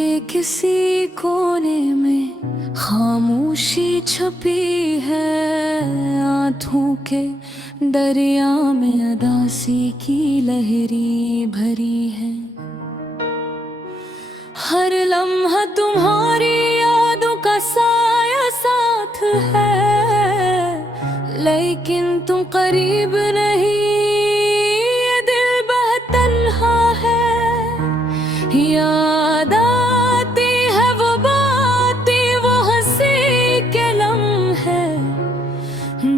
के किसी कोने में खामोशी छुपी है, आंखों के दरिया में उदासी की लहरी भरी है। हर लम्हा तुम्हारी यादों का साया साथ है, लेकिन तुम करीब नहीं, ये दिल बहुत तन्हा है। याद आती है वो बातें, वो हंसी के लम्हे,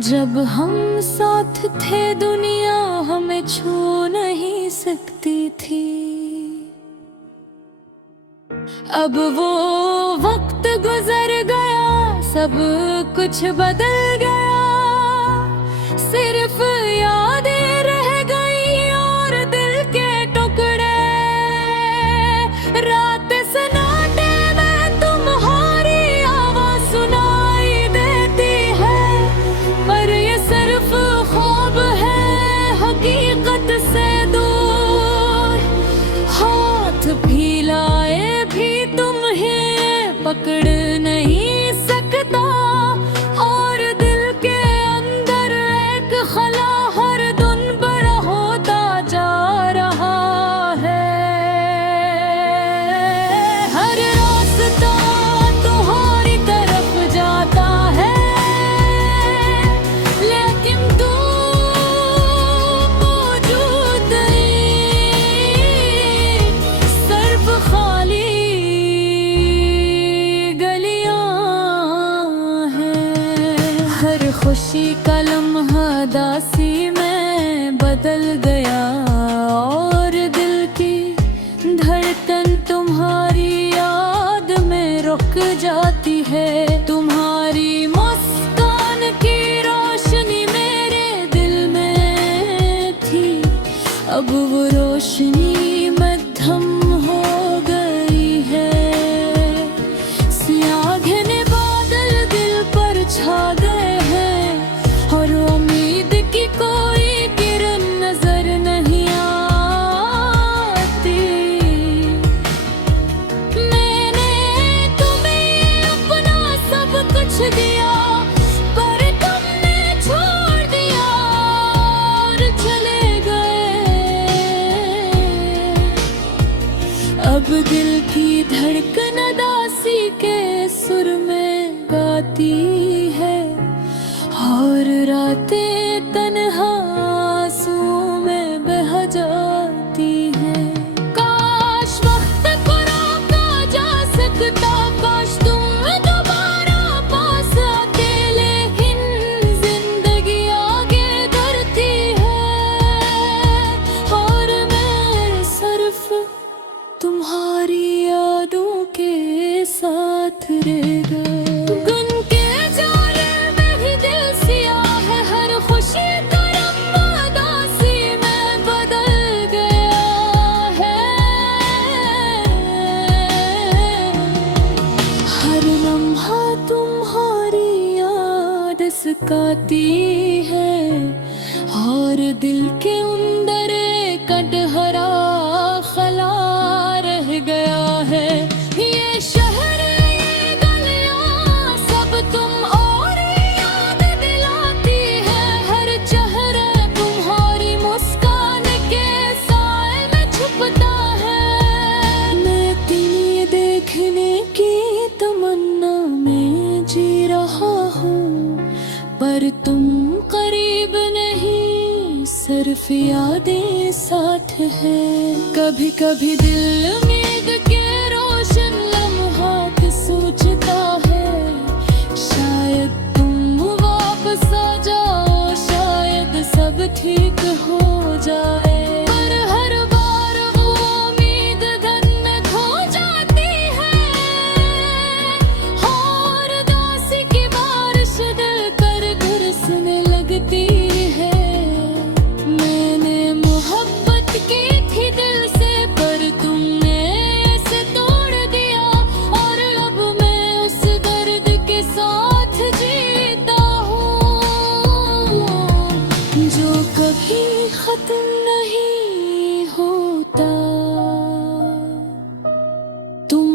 जब हम साथ थे दुनिया हमें छू नहीं सकती थी। अब वो वक्त गुजर गया, सब कुछ बदल गया, सिर्फ यादें रह गई और दिल के टुकड़े। रात सन्नाटे में तुम्हारी आवाज सुनाई देती है, पर ये सिर्फ ख्वाब है, हकीकत से दूर। हाथ फैलाए भी तुम्हें पकड़ नहीं सकता, और दिल के अंदर एक खला हर दिन बड़ा होता जा रहा है। हर रास्ता तुम्हारी तरफ जाता है, लेकिन तुम मौजूद नहीं, सिर्फ खाली हर खुशी का लम्हा दासी में बदल गया, और दिल की धड़कन तुम्हारी याद में रुक जाती है। तुम्हारी मुस्कान की रोशनी मेरे दिल में थी, अब वो रोशनी मध्यम हो गई है। सियाह घने बादल दिल पर छा गए हैं, और उम्मीद की कोई किरण नजर नहीं आती। मैंने तुम्हें अपना सब कुछ दिया, पर तुमने छोड़ दिया और चले गए। अब दिल की धड़कन उदासी के सुर में गाती है, और रातें तन्हा आंसुओं में बह जाती हैं। काश वक्त को रोका जा सकता, काश तुम दोबारा पास आते, लेकिन जिंदगी आगे बढ़ती है, और मैं सिर्फ तुम्हारी यादों के साथ रह गई। सकाती है, और दिल के अंदर कटहरा खला रह गया है। ये शहर ये गलियां सब तुम और याद दिलाती है, हर चेहरा तुम्हारी मुस्कान के साए में छुपता है। मैं तुम्हें देखने की तमन्ना में जी रहा हूँ, पर तुम करीब नहीं, सिर्फ यादें साथ है। कभी कभी दिल उम्मीद के रोशन लम्हात सोचता है, शायद तुम वापस आ जाओ, शायद सब ठीक हो जाए। पर हर बार वो उम्मीद धन में खो जाती है, और उदासी की बारिश दिल बरसने लगती है। मैंने मोहब्बत की थी दिल से, पर तुमने ऐसे तोड़ दिया, और अब मैं उस दर्द के साथ जीता हूँ, जो कभी खत्म नहीं होता। तुम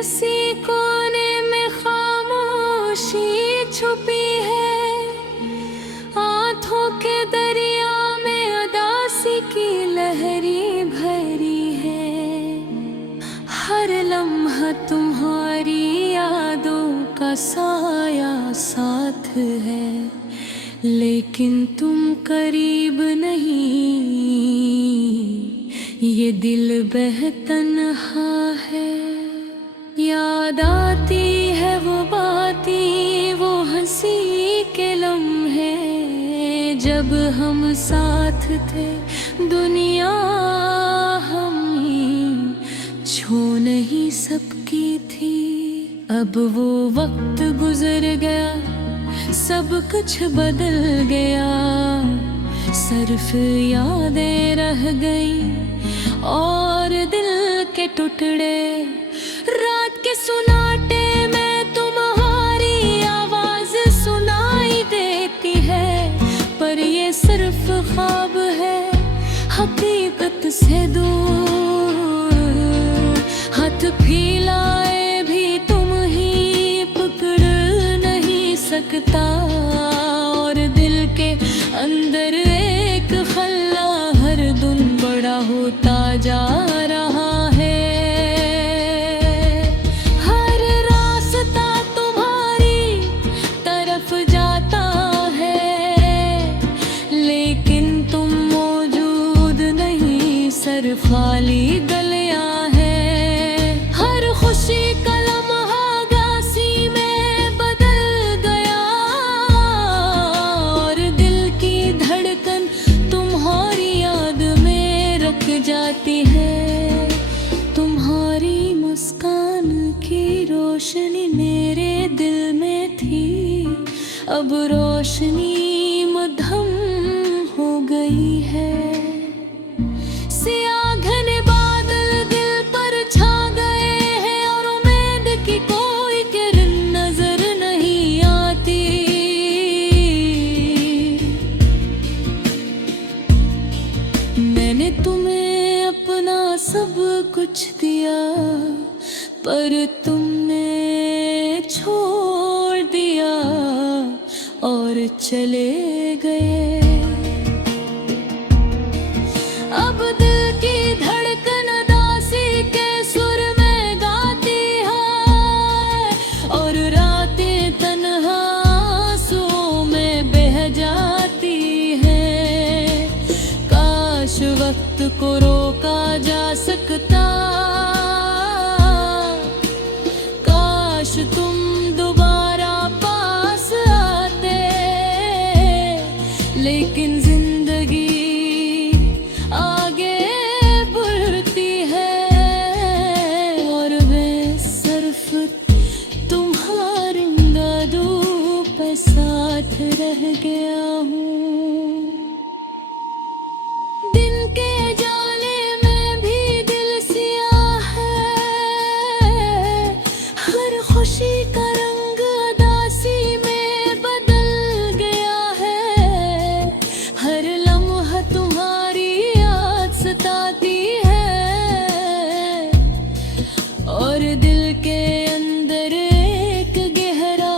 किसी कोने में खामोशी छुपी है, आंखों के दरिया में उदासी की लहरें भरी है। हर लम्हा तुम्हारी यादों का साया साथ है, लेकिन तुम करीब नहीं, ये दिल बेतन्हा है। याद आती है वो बातें, वो हंसी के लम्हे, जब हम साथ थे दुनिया हम छू नहीं सबकी थी। अब वो वक्त गुजर गया, सब कुछ बदल गया, सिर्फ यादें रह गई और दिल के टुकड़े। रात के सुनाटे में तुम्हारी आवाज सुनाई देती है, पर ये सिर्फ ख्वाब है हकीकत से दूर। हाथ फैलाए भी तुम ही पकड़ नहीं सकता, और दिल के अंदर एक खल्ला हर दिन बड़ा होता जा रहा है। हर रास्ता तुम्हारी तरफ जाता है, लेकिन तुम मौजूद नहीं, सर खाली गलियां हैं। हर खुशी का लम्हा गासी में बदल गया, और दिल की धड़कन तुम्हारी याद में रुक जाती है। तुम्हारी मुस्कान की रोशनी मेरे दिल में थी, अब रोशनी मद्धम हो गई है। सियाह घने बादल दिल पर छा गए हैं, और उम्मीद की कोई किरण नजर नहीं आती। मैंने तुम्हें अपना सब कुछ दिया, पर तुमने छोड़ दिया और चले गए। अब दिल की धड़कन उदासी के सुर में गाती है, और रातें तन्हा आंसुओं में बह जाती हैं। काश वक्त को रोका जा सकता, काश तुम दोबारा पास आते, लेकिन जिंदगी आगे बढ़ती है, और मैं सिर्फ तुम्हारी यादों पे साथ रह गया हूँ। दिन के जाले में भी दिल सियाह है, हर खुशी का रंग उदासी में बदल गया है। हर लम्हा तुम्हारी याद सताती है, और दिल के अंदर एक गहरा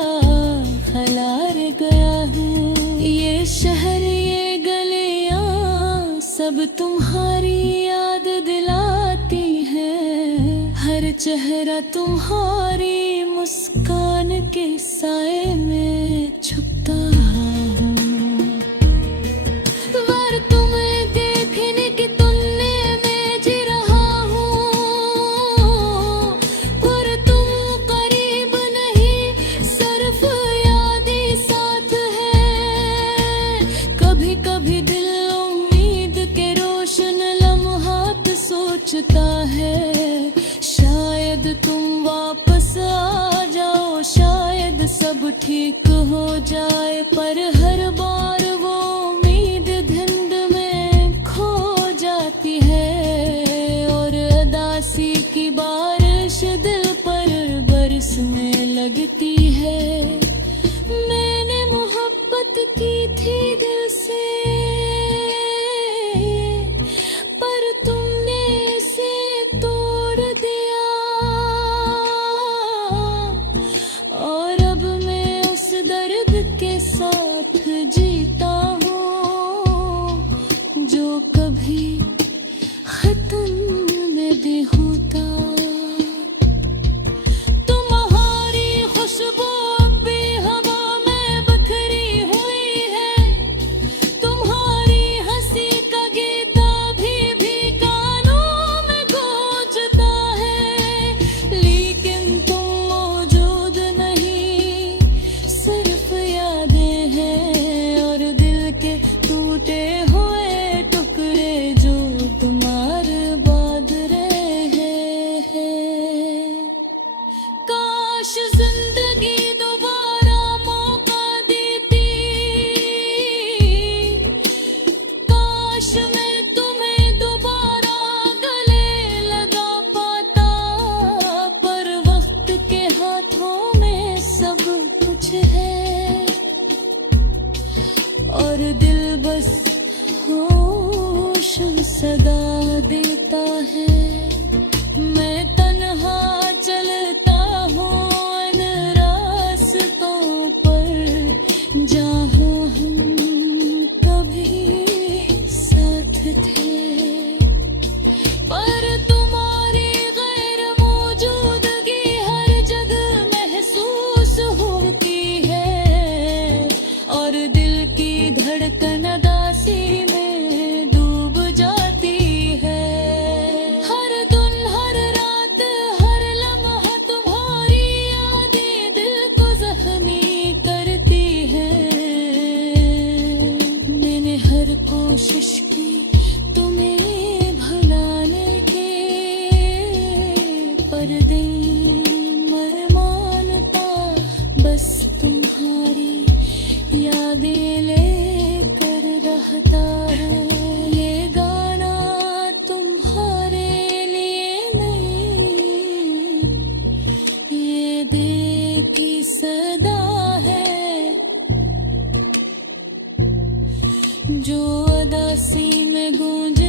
खला रह गया हूँ। ये शहर ये गलियाँ सब तुम्हारी याद दिलाती है, हर चेहरा तुम्हारी मुस्कान के साए में छुपता हूँ। वर तुम्हें देखने की तुलने में जी रहा हूँ, पर तुम करीब नहीं, सिर्फ याद ही साथ है। कभी कभी दिल उम्मीद के रोशन लम्हात सोचता है, शायद तुम वापस आ जाओ, शायद सब ठीक हो जाए। पर हर बार वो उम्मीद धुंध में खो जाती है, और उदासी की बारिश दिल पर बरसने लगती है। मैंने मोहब्बत की थी दिल से, पर तुमने इसे तोड़ दिया। आँखों में सब कुछ है और दिल बस होश सदा देता है। मैं तन्हा चलता हूँ इन रास्तों पर जहाँ हम कभी साथ थे, पर तुम्हारी गैर मौजूदगी हर जगह महसूस होती है और दिल की धड़कन उदासी में डूब जाती है। हर दिन हर रात हर लम्हा तुम्हारी यादें दिल को जख्मी करती है। मैंने हर कोशिश की तुम्हें भुलाने के, पर दिल मर मानता बस तुम्हारी यादें लेकर रहता है। ये गाना तुम्हारे लिए नहीं, ये दिल की सदा है जो उदासी में गूंज